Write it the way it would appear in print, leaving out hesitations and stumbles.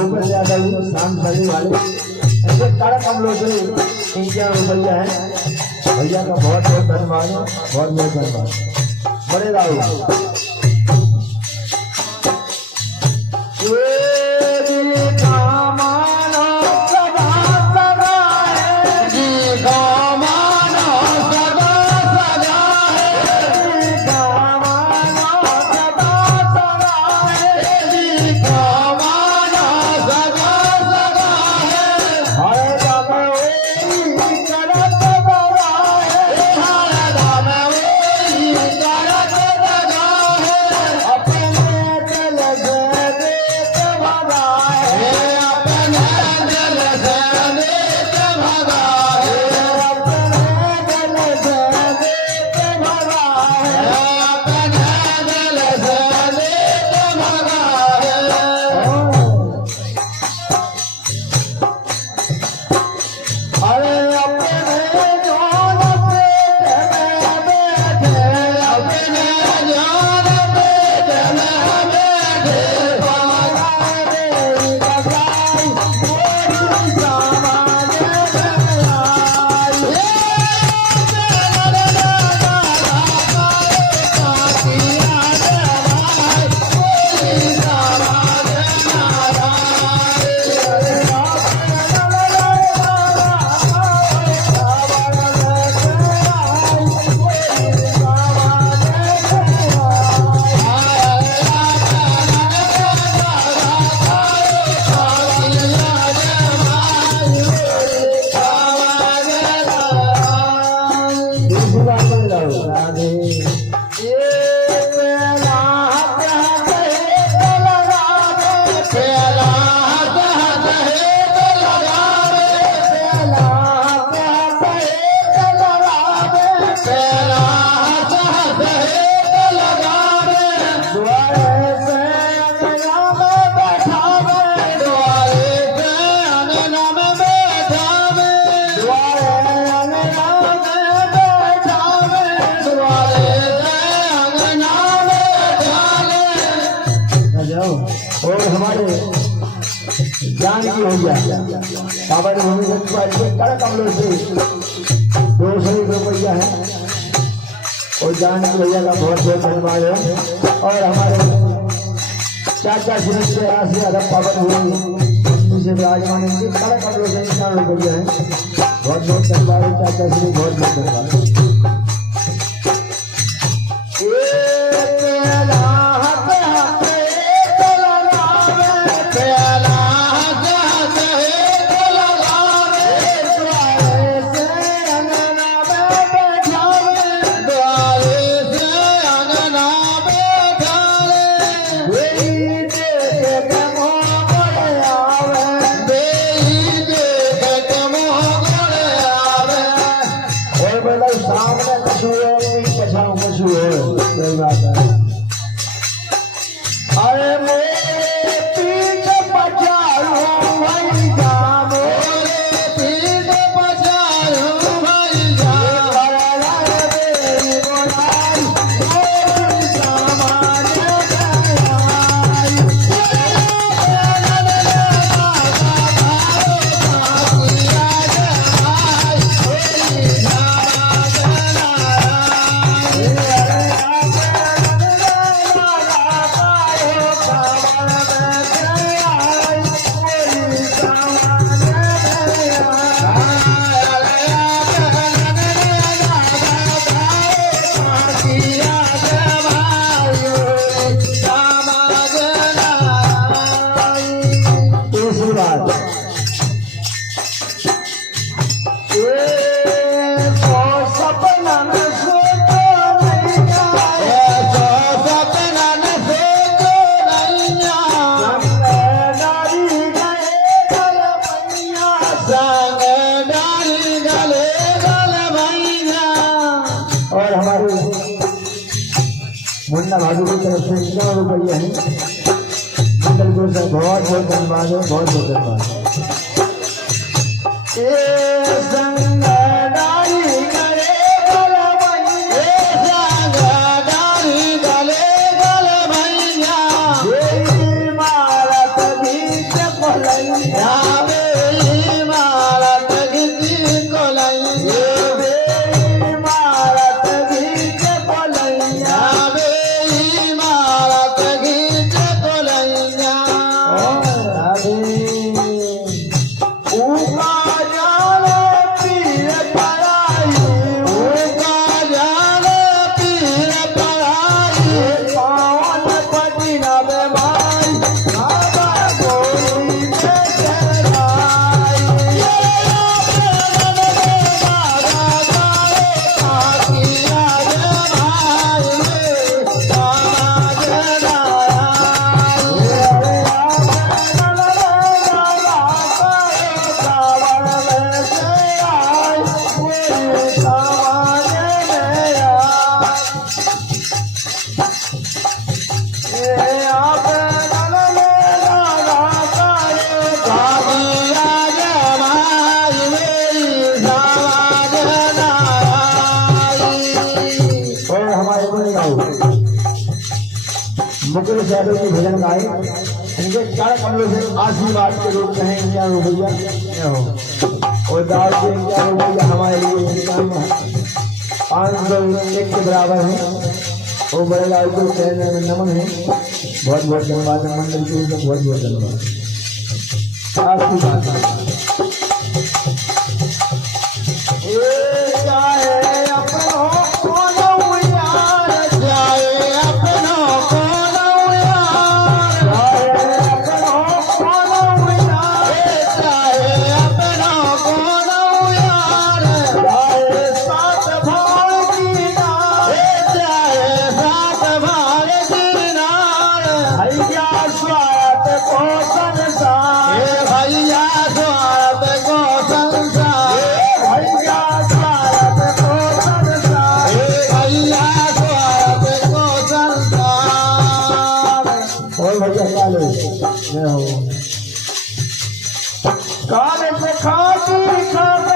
भूपेंद्र यादव शाम शनि वाले ऐसे कारक हम लोग से 3-4 रुपया है। भैया का बहुत बहुत धन्यवाद है, बहुत बहुत धन्यवाद। बड़े राहुल और हमारे ज्ञान की हो गया बाबा ने हमें कारक हम लोग से 201 रुपया है। और जान की भैया का बहुत बहुत धन्यवाद है। और हमारे चाचा सूरज से आज से अदब पावन हुए उनसे विराजमान है कारक हम लोग से 4 रुपया है। बहुत बहुत धन्यवाद है चाचा श्री, बहुत बहुत धन्यवाद। अरे मेरे पीठ पचारू भाई जा, मेरे पीठ पचारू भाई जा, मेरी बोलाई मेरी सामान मुन्ना भाभी की तरफ से 100 रुपया है। बहुत बहुत धन्यवाद है, बहुत बहुत धन्यवाद। मुकेश यादव की भजन गाए इनके चार कमलों से आशीर्वाद के रूप में हैं क्या हो भैया और दाल के क्या हो भैया हमारे लिए इंतजाम 501 के बराबर है वो बड़े लाल को कहने में नमन है बहुत बहुत धन्यवाद मंडल के लिए बहुत बहुत धन्यवाद आशीर्वाद काले से खाती